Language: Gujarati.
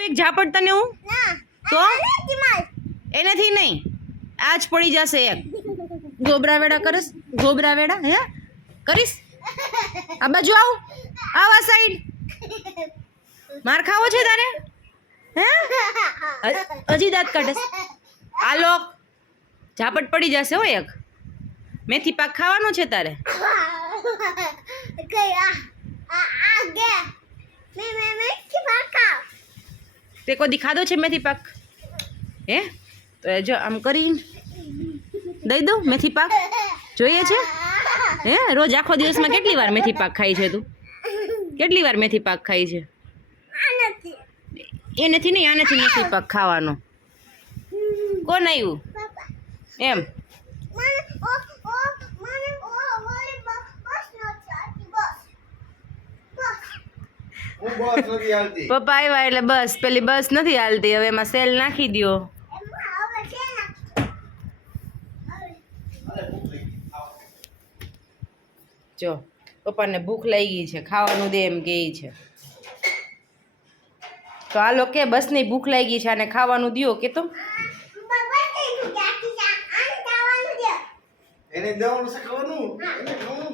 એક ઝાપટ તને હું તો એનાથી નહીં આજ પડી જશે એક ગોબરા વેડા કરીશ ગોબરા વેડા હે કરીશ આ બાજુ આવા સાઈડ માર ખાવો છે તારે હે હજી દાંત કાઢે આ લોક ઝાપટ પડી જશે હો એક મેથી પાક ખાવાનો છે તારે તે કોઈ દી ખાધો છે મેથી પાક હે તો એ જો આમ કરીને દઈ દઉં મેથી પાક જોઈએ છે હે રોજ આખો દિવસમાં કેટલી વાર મેથી પાક ખાઈ છે તું કેટલી વાર મેથી પાક ખાઈ છે એનેથી નહીં આનેથી મેથી પાક ખાવાનો કોણ આવ્યું એમ પપ્પા આવ્યા એટલે બસ પેલી બસ નથી હાલતી હવે એમાં સેલ નાખી દ્યો જો પપ્પાને ભૂખ લાગી છે ખાવાનું દે એમ કહે છે તો આ લોકો બસની ભૂખ લાગી છે અને ખાવાનું દ્યો કે તો એને દેવાનું છે ખાવાનું